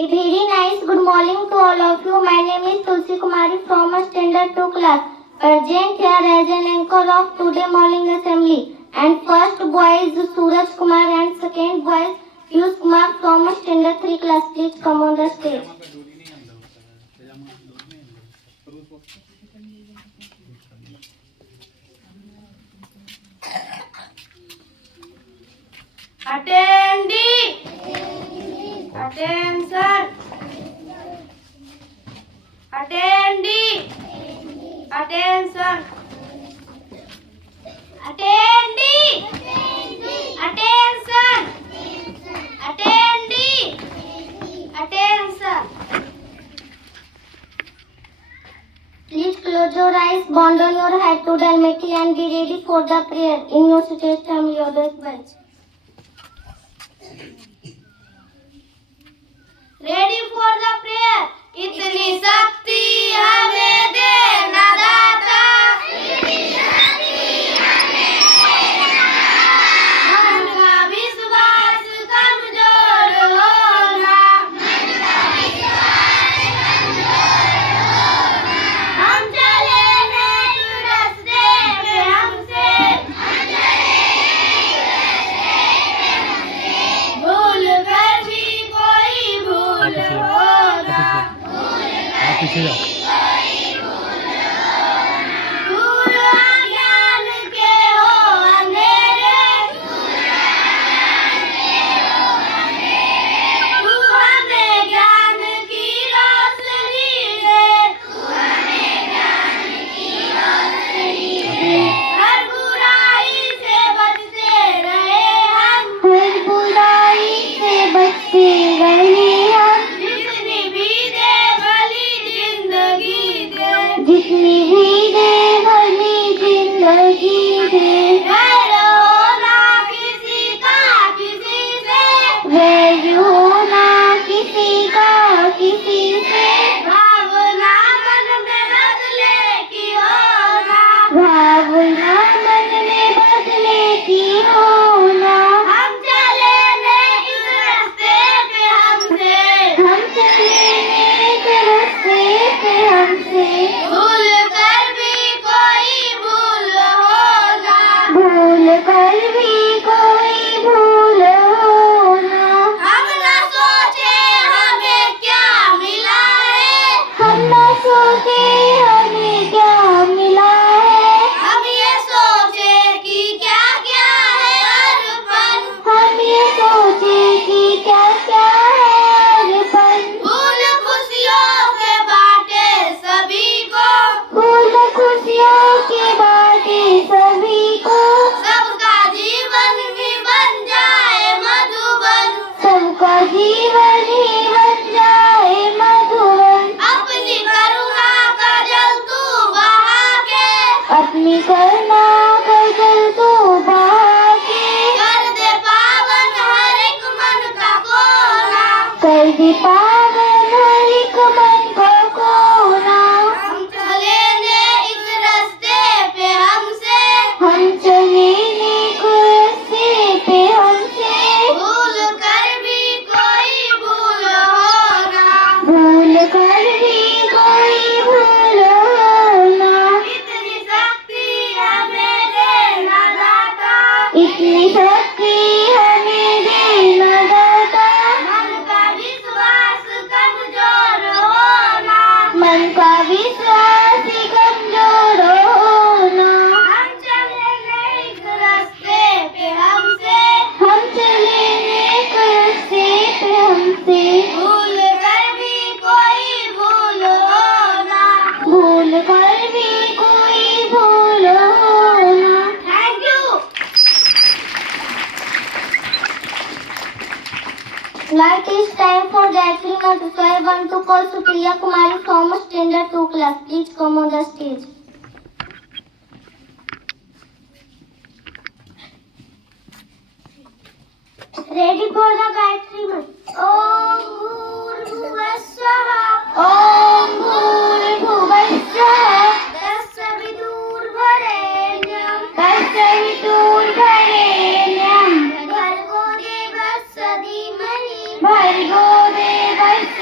A very nice good morning to all of you. My name is Tulsi Kumari from Standard 2 class. Present here as an anchor of today morning assembly. And first boy is Suraj Kumar and second boy is Piyush Kumar from Standard 3 class. Please come on the stage. Attendee! Attention! Attendee! Attention! Attendee! Attention! Attendee! Attention! Please close your eyes, bend on your head to Dalmati and be ready for the prayer. In your stage, family always watch. Ready for the prayer. इतनी शक्ति हमें देना दाता, इतनी शक्ति हमें देना दाता। मन का विश्वास कमजोर होना, मन का विश्वास कमजोर होना। हम चले नेक रास्ते पे हमसे, हम चले नेक रास्ते पे हमसे। भूल कर भी कोई भूल होगा, पीछे जाओ। दूर अज्ञान के हो अंधेरे, तू हमें ज्ञान की रोशनी दे, हर बुराई से बचते रहे हम, हर बुराई से बचते रहे हम। जितनी भी दे भली जिंदगी दे, जितनी भी दे भली जिंदगी दे। वैर होना किसी का किसी से, वैर होना किसी का किसी से। भावना मन में बदले की होना, भावना मन में बदले की होना। हम चले नेक रास्ते पे हमसे, हम चले नेक रास्ते पे हमसे। भूल कर भी कोई भूल होना, भूल कर भी कोई भूल होना। हम न सोचे हमें क्या मिला है, हम न सोचे हमें क्या मिला है। हम ये सोचे कि क्या क्या है अर्पण, हम ये सोचे कि क्या क्या है अर्पण। फूल खुशियों के बाटे सभी को, फूल खुशियों के बाटे सभी को। सबका जीवन भी बन जाए मधुबन, सबका जीवन ही बन जाए मधुबन। अपनी करुणा का जल तू बहा के, अपनी करुणा का जल तू बहा के। कर दे पावन हर एक मन का कोना, कर दे पावन हर एक मन का कोना। हम चले नेक रास्ते पे हमसे, हम चले नेक रास्ते पे हमसे। भूल कर भी कोई भूल होना, भूल कर भी कोई भूल होना। इतनी शक्ति हमें देना दाता, इतनी शक्ति हमें देना दाता। मन का विश्वास कमजोर होना, मन का विश्वास कमजोर होना। हम चले नेक रास्ते पे हमसे, हम चले नेक रास्ते पे हमसे। भूल कर भी कोई भूल होना, भूल कर भी कोई भूल होना। Thank you. Now it is time for the experiment. So I want to call Supriya Kumari from Standard 2 class. Please come on the stage. Ready for the Gayatri Mantra. Om Bhurvaswaha, Om Bhurvaswaha, Tassavidurvarenyam, Tassavidurvarenyam, Bhargo Devasya Dhimani, Bhargo Devasya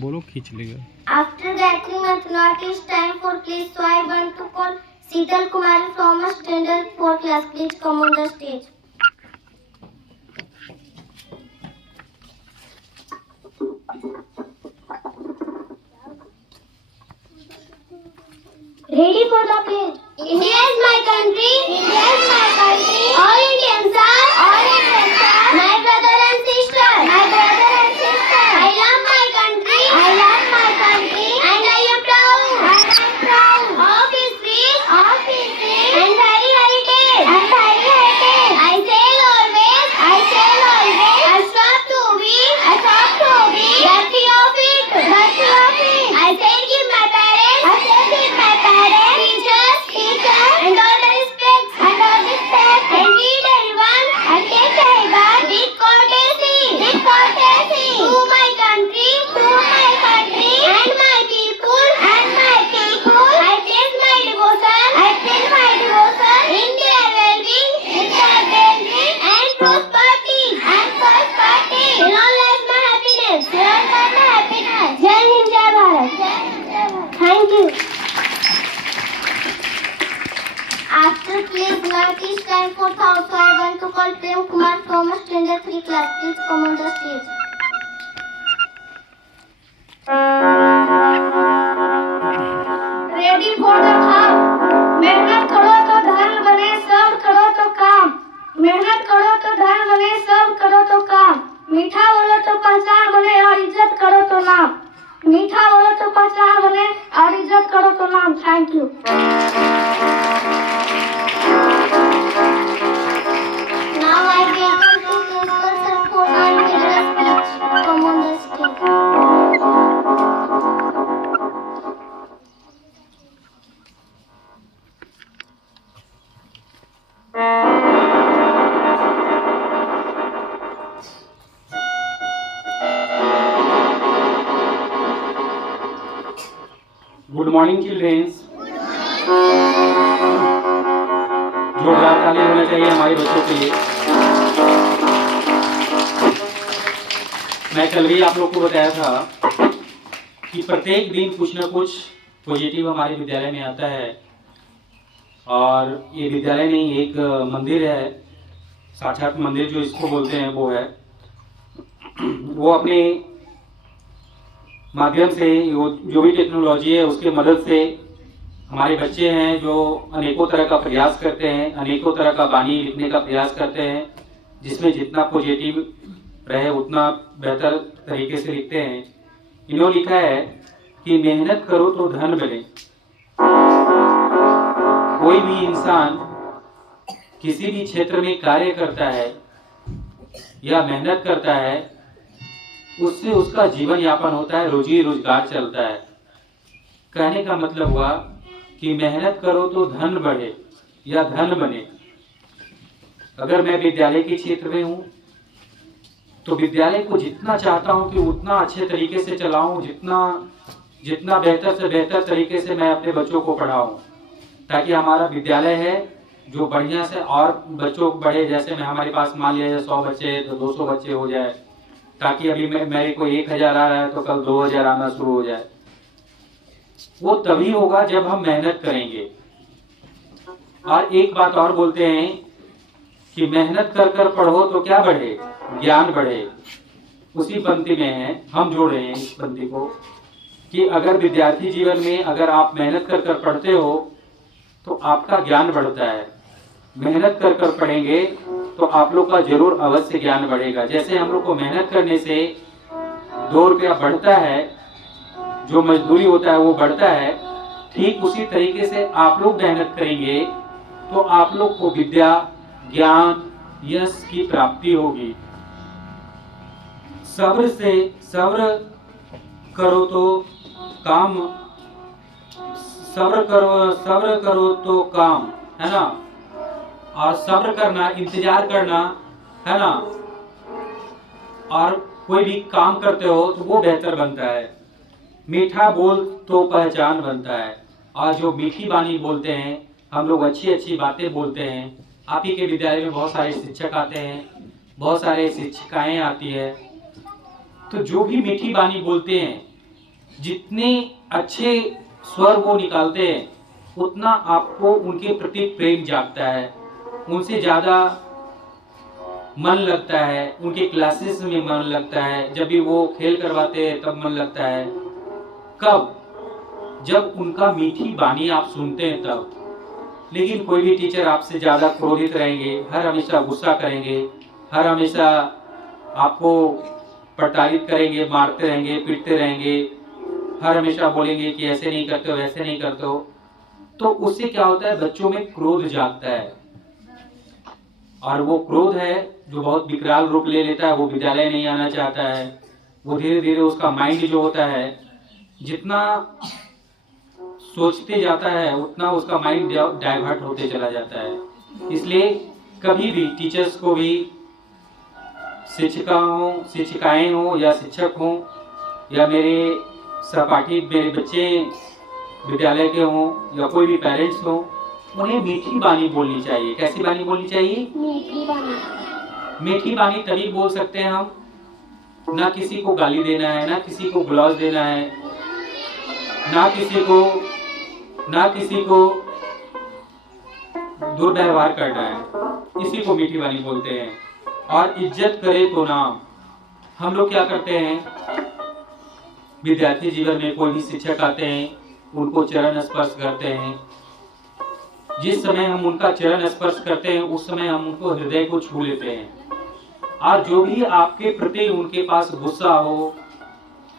बोलो खींच लेगा. After Gayatri Mantra, it is time for please. So I want to call Sital Kumari from a standard 4 class. Please come on the stage. Ready for the pledge. India is my country. India is my country. All Indians are. All Indians are. My brother and sister. My brother and sister. I love my country. I love my country. And I am proud. And I am proud. Of history. Of history. And very heritage. And very heritage. I sail always. I sail always. I strive to be. I strive to be. Worthy of it. Worthy of it. I say give my parents. I say give my parents. Teachers. Teachers. And all the respect. And all respect. And treat everyone. And take everyone. With courtesy. With courtesy. To my country. To my country. And my people. And my people. I place my devotion. I place my devotion. In their well-being. In their well-being. And prosperity. And prosperity. In all lies my happiness. In all lies my happiness. Jai Hind, Jai Bharat. Jai Hind, Jai Bharat. Thank you. After please now it is time for thoughts. So I want to call Prem Kumar from a standard 3 class. Please come on the stage. Ready for the thought. मेहनत करो तो धन बने, सब करो तो काम. मेहनत करो तो धन बने, सब करो तो काम. मीठा बोलो तो पहचान बने और इज्जत करो तो नाम. मीठा बोलो तो पहचान बने और इज्जत करो तो नाम. Thank you. Now I welcome to Principal Sir for our general speech. Come on the stage. Good morning, children. जोरदार ताली होना चाहिए हमारे बच्चों के लिए. मैं कल भी आप लोग को बताया था कि प्रत्येक दिन कुछ न कुछ पॉजिटिव हमारे विद्यालय में आता है. और ये विद्यालय नहीं, एक मंदिर है, साक्षात मंदिर जो इसको बोलते हैं वो है. वो अपने माध्यम से जो भी टेक्नोलॉजी है उसके मदद से हमारे बच्चे हैं जो अनेकों तरह का प्रयास करते हैं, अनेकों तरह का बानी लिखने का प्रयास करते हैं, जिसमें जितना पॉजिटिव रहे उतना बेहतर तरीके से लिखते हैं. इन्होंने लिखा है कि मेहनत करो तो धन बने. कोई भी इंसान किसी भी क्षेत्र में कार्य करता है या मेहनत करता है, उससे उसका जीवन यापन होता है, रोजी रोजगार चलता है. कहने का मतलब हुआ कि मेहनत करो तो धन बढ़े या धन बने. अगर मैं विद्यालय के क्षेत्र में हूँ तो विद्यालय को जितना चाहता हूँ कि उतना अच्छे तरीके से चलाऊं, जितना बेहतर से बेहतर तरीके से मैं अपने बच्चों को पढ़ाऊं, ताकि हमारा विद्यालय है जो बढ़िया से और बच्चों बढ़े. जैसे मैं हमारे पास मान लिया 100 बच्चे हैं तो 200 बच्चे हो जाए, ताकि अभी मेरे को 1000 आ रहा है तो कल 2000 आना शुरू हो जाए. वो तभी होगा जब हम मेहनत करेंगे. और एक बात और बोलते हैं कि मेहनत कर कर पढ़ो तो क्या बढ़े, ज्ञान बढ़े. उसी पंक्ति में है, हम जोड़ रहे हैं इस पंक्ति को कि अगर विद्यार्थी जीवन में अगर आप मेहनत कर कर पढ़ते हो तो आपका ज्ञान बढ़ता है. मेहनत कर कर पढ़ेंगे तो आप लोग का जरूर अवश्य ज्ञान बढ़ेगा. जैसे हम लोग को मेहनत करने से 2 रुपया बढ़ता है, जो मजदूरी होता है वो बढ़ता है, ठीक उसी तरीके से आप लोग मेहनत करेंगे तो आप लोग को विद्या, ज्ञान, यश की प्राप्ति होगी. सब्र करो तो काम, सब्र करो तो काम, है ना. और सब्र करना, इंतजार करना, है ना. और कोई भी काम करते हो तो वो बेहतर बनता है. मीठा बोल तो पहचान बनता है. और जो मीठी बानी बोलते हैं, हम लोग अच्छी अच्छी बातें बोलते हैं. आप ही के विद्यालय में बहुत सारे शिक्षक आते हैं, बहुत सारे शिक्षिकाएं आती है, तो जो भी मीठी बानी बोलते हैं जितने अच्छे स्वर वो निकालते हैं उतना आपको उनके प्रति प्रेम जागता है, उनसे ज़्यादा मन लगता है, उनके क्लासेस में मन लगता है, जब भी वो खेल करवाते हैं तब मन लगता है। कब? जब उनका मीठी बानी आप सुनते हैं तब। लेकिन कोई भी टीचर आपसे ज़्यादा क्रोधित रहेंगे, हर हमेशा गुस्सा करेंगे, हर हमेशा आपको प्रताड़ित करेंगे, मारते रहेंगे, पीटते रहेंगे, हर हमेशा बोलेंगे कि ऐसे नहीं करते हो, वैसे नहीं करते हो, तो उससे क्या होता है, बच्चों में क्रोध जागता है। और वो क्रोध है जो बहुत विकराल रूप ले लेता है, वो विद्यालय नहीं आना चाहता है, वो धीरे धीरे उसका माइंड जो होता है जितना सोचते जाता है उतना उसका माइंड डाइवर्ट होते चला जाता है। इसलिए कभी भी टीचर्स को भी, शिक्षिकाएं हो या शिक्षक हो या मेरे सहपाठी, मेरे बच्चे विद्यालय के हों या कोई भी पेरेंट्स हो, उन्हें मीठी बानी बोलनी चाहिए। कैसी बानी बोलनी चाहिए? मीठी बानी। मीठी बानी तभी बोल सकते हैं हम, ना किसी को गाली देना है, ना किसी को ग्लॉस देना है, ना किसी को दुर्व्यवहार करना है, इसी को मीठी बानी बोलते हैं। और इज्जत करे तो नाम। हम लोग क्या करते हैं, विद्यार्थी जीवन में कोई भी शिक्षक आते हैं उनको चरण स्पर्श करते हैं। जिस समय हम उनका चरण स्पर्श करते हैं उस समय हम उनको हृदय को छू लेते हैं। और जो भी आपके प्रति उनके पास गुस्सा हो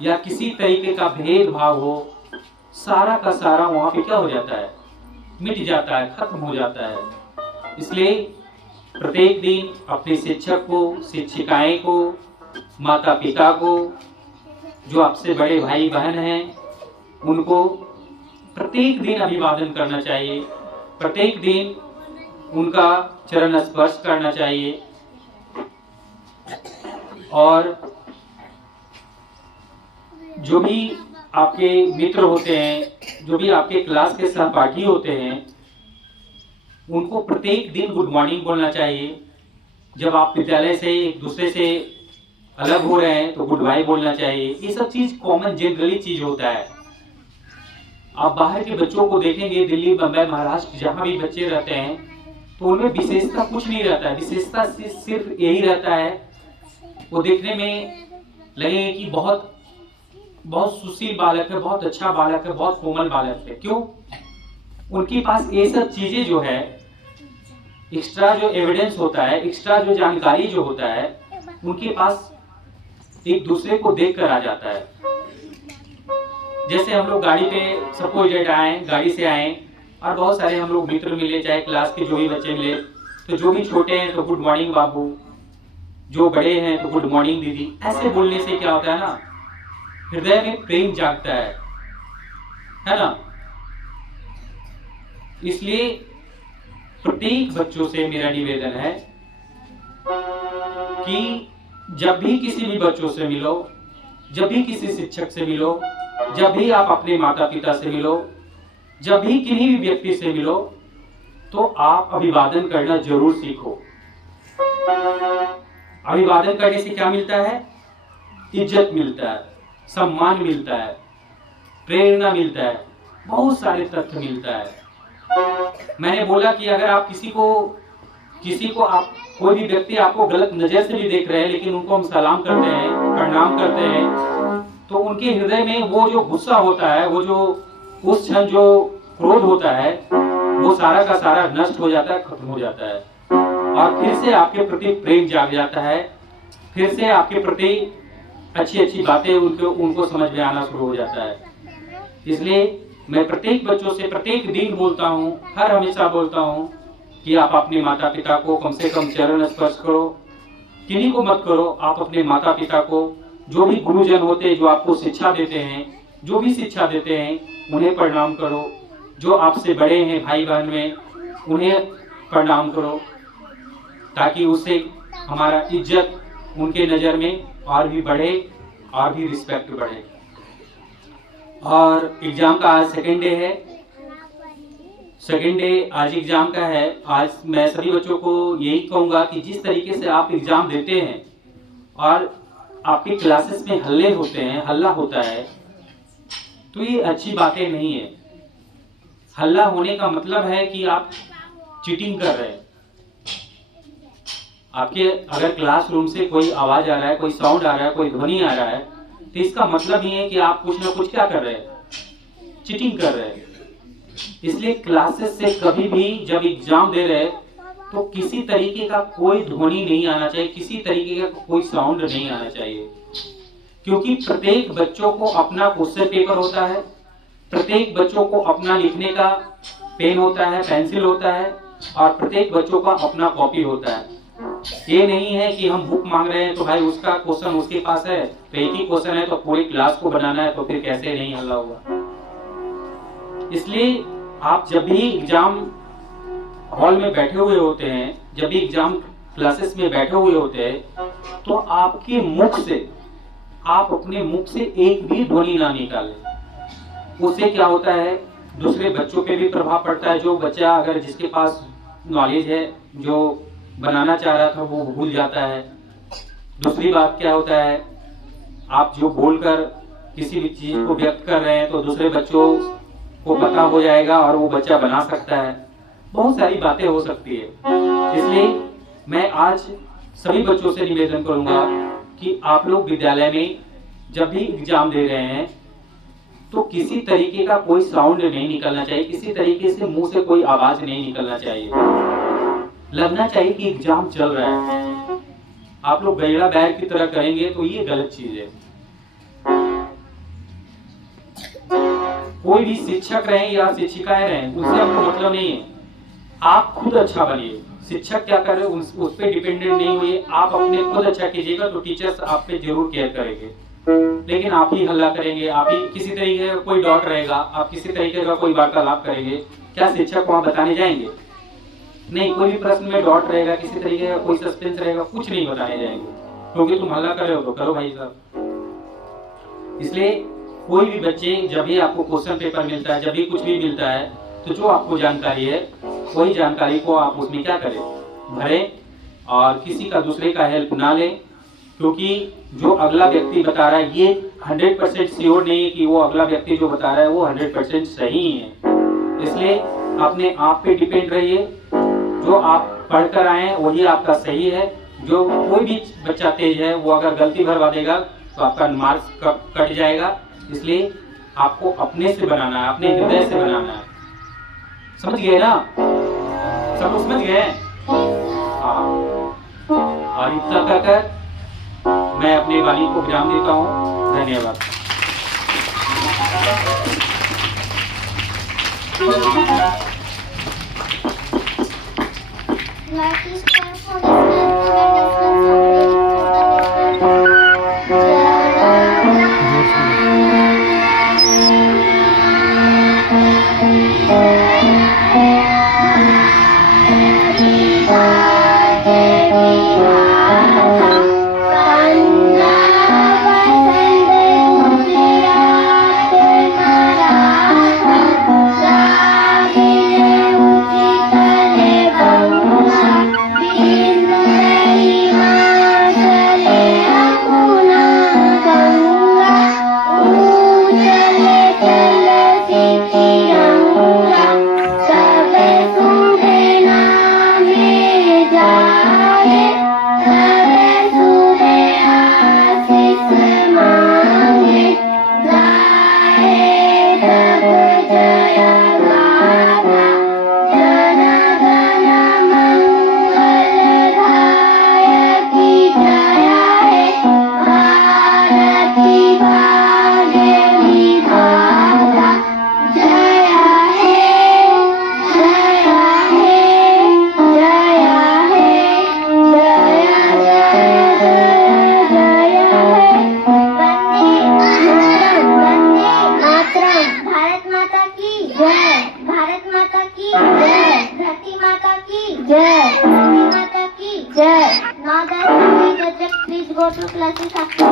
या किसी तरीके का भेदभाव हो, सारा का सारा वहां पे क्या हो जाता है, मिट जाता है, खत्म हो जाता है। इसलिए प्रत्येक दिन अपने शिक्षक को, शिक्षिकाएं को, माता पिता को, जो आपसे बड़े भाई बहन हैं, उनको प्रत्येक दिन अभिवादन करना चाहिए, प्रत्येक दिन उनका चरण स्पर्श करना चाहिए। और जो भी आपके मित्र होते हैं, जो भी आपके क्लास के सहपाठी होते हैं, उनको प्रत्येक दिन गुड मॉर्निंग बोलना चाहिए। जब आप विद्यालय से एक दूसरे से अलग हो रहे हैं तो गुड बाय बोलना चाहिए। ये सब चीज कॉमन जनरली चीज होता है। आप बाहर के बच्चों को देखेंगे, दिल्ली, बम्बई, महाराष्ट्र, जहां भी बच्चे रहते हैं, तो उनमें विशेषता कुछ नहीं रहता है। विशेषता सिर्फ यही रहता है, वो देखने में लगेगा कि बहुत सुशील बालक है, बहुत अच्छा बालक है, बहुत कोमल बालक है। क्यों? उनके पास ये सब चीजें जो है, एक्स्ट्रा जो एविडेंस होता है, एक्स्ट्रा जो जानकारी जो होता है, उनके पास एक दूसरे को देख कर आ जाता है। जैसे हम लोग गाड़ी पे सपोज डेट आए, गाड़ी से आए और बहुत सारे हम लोग मित्र मिले, चाहे क्लास के जो भी बच्चे मिले, तो जो भी छोटे हैं तो गुड मॉर्निंग बाबू, जो बड़े हैं तो गुड मॉर्निंग दीदी। ऐसे बोलने से क्या होता है ना, हृदय में प्रेम जागता है ना। इसलिए प्रत्येक बच्चों से मेरा निवेदन है कि जब भी किसी भी बच्चों से मिलो, जब भी किसी शिक्षक से मिलो, जब भी आप अपने माता पिता से मिलो, जब भी किसी भी व्यक्ति से मिलो, तो आप अभिवादन करना जरूर सीखो। अभिवादन करने से क्या मिलता है? इज्जत मिलता है, सम्मान मिलता है, प्रेरणा मिलता है, बहुत सारे तथ्य मिलता है। मैंने बोला कि अगर आप किसी को आप कोई भी व्यक्ति आपको गलत नजर से भी देख रहे हैं, लेकिन उनको हम सलाम करते हैं, प्रणाम करते हैं, तो उनके हृदय में वो जो गुस्सा होता है, वो जो उस क्षण जो क्रोध होता है, वो सारा का सारा नष्ट हो जाता है, खत्म हो जाता है। और फिर से आपके प्रति प्रेम जाग जाता है, फिर से आपके प्रति अच्छी अच्छी बातें उनको समझ में आना शुरू हो जाता है। इसलिए मैं प्रत्येक बच्चों से प्रत्येक दिन बोलता हूँ, हर हमेशा बोलता हूँ कि आप अपने माता पिता को कम से कम चरण स्पर्श करो। किन्हीं को मत करो, आप अपने माता पिता को, जो भी गुरुजन होते हैं, जो आपको शिक्षा देते हैं, जो भी शिक्षा देते हैं, उन्हें प्रणाम करो। जो आपसे बड़े हैं भाई बहन में, उन्हें प्रणाम करो, ताकि उससे हमारा इज्जत उनके नज़र में और भी बढ़े और भी रिस्पेक्ट बढ़े। और एग्जाम का आज सेकेंड डे है, सेकेंड डे आज एग्जाम का है। आज मैं सभी बच्चों को यही कहूँगा कि जिस तरीके से आप एग्जाम देते हैं और आपके क्लासेस में हल्ला होता है, तो ये अच्छी बातें नहीं है। हल्ला होने का मतलब है कि आप चीटिंग कर रहे हैं। आपके अगर क्लासरूम से कोई आवाज आ रहा है, कोई साउंड आ रहा है, कोई ध्वनि आ रहा है, तो इसका मतलब ये है कि आप कुछ ना कुछ क्या कर रहे हैं, चीटिंग कर रहे हैं। इसलिए क्लासेस से कभी भी जब एग्जाम दे रहे हैं तो किसी तरीके का कोई ध्वनि नहीं आना चाहिए, किसी तरीके का कोई साउंड नहीं आना चाहिए, क्योंकि प्रत्येक बच्चों को अपना क्वेश्चन पेपर होता है, प्रत्येक बच्चों को अपना लिखने का पेन होता है, पेंसिल होता है, और प्रत्येक बच्चों का अपना कॉपी होता है। ये नहीं है कि हम बुक मांग रहे हैं तो भाई उसका क्वेश्चन उसके पास है, तो एक ही क्वेश्चन है तो पूरी क्लास को बनाना है, तो फिर कैसे नहीं हल्ला होगा। इसलिए आप जब भी एग्जाम हॉल में बैठे हुए होते हैं, जब भी एग्जाम क्लासेस में बैठे हुए होते हैं, तो आपके मुख से, आप अपने मुख से एक भी ध्वनि ना निकालें। उससे क्या होता है, दूसरे बच्चों पे भी प्रभाव पड़ता है। जो बच्चा अगर जिसके पास नॉलेज है, जो बनाना चाह रहा था, वो भूल जाता है। दूसरी बात क्या होता है, आप जो बोलकर किसी भी चीज को व्यक्त कर रहे हैं तो दूसरे बच्चों को पता हो जाएगा और वो बच्चा बना सकता है। बहुत सारी बातें हो सकती है। इसलिए मैं आज सभी बच्चों से निवेदन करूंगा कि आप लोग विद्यालय में जब भी एग्जाम दे रहे हैं तो किसी तरीके का कोई साउंड नहीं निकलना चाहिए, किसी तरीके से मुंह से कोई आवाज नहीं निकलना चाहिए। लगना चाहिए कि एग्जाम चल रहा है। आप लोग गैड़ा बैर की तरह करेंगे तो ये गलत चीज है। कोई भी शिक्षक रहे या शिक्षिकाएं रहें, उससे हमको मतलब नहीं है। आप खुद अच्छा बनिए। शिक्षक क्या कर रहे हैं उस पर डिपेंडेंट नहीं हुए, आप अपने खुद अच्छा कीजिएगा तो टीचर्स आप पे जरूर केयर करेंगे। लेकिन आप ही हल्ला करेंगे, आप ही किसी तरीके का कोई डाउट रहेगा, आप किसी तरीके का कोई वार्तालाप करेंगे, क्या शिक्षक वहां बताने जाएंगे? नहीं। कोई भी प्रश्न में डाउट रहेगा, किसी तरीके का कोई सस्पेंस रहेगा, कुछ नहीं बताने जाएंगे, क्योंकि तुम हल्ला कर रहे हो तो करो भाई साहब। इसलिए कोई भी बच्चे, जब भी आपको क्वेश्चन पेपर मिलता है, जब भी कुछ भी मिलता है, तो जो आपको जानकारी है वही जानकारी को आप उसमें क्या करें, भरें, और किसी का दूसरे का हेल्प ना लें, क्योंकि जो अगला व्यक्ति बता रहा है ये 100% श्योर नहीं है कि वो अगला व्यक्ति जो बता रहा है वो 100% सही है। इसलिए अपने आप पे डिपेंड रहिए। जो आप पढ़कर आए हैं वही आपका सही है। जो कोई भी बच्चा तेज है वो अगर गलती भरवा देगा तो आपका मार्क्स कट जाएगा। इसलिए आपको अपने से बनाना है, अपने हृदय से बनाना है। समझ गए ना? सब समझ गए? हाँ। और इतना कहकर मैं अपने वाणी को विराम देता हूँ। धन्यवाद। Life is time for discussion and Now that please go to classes after.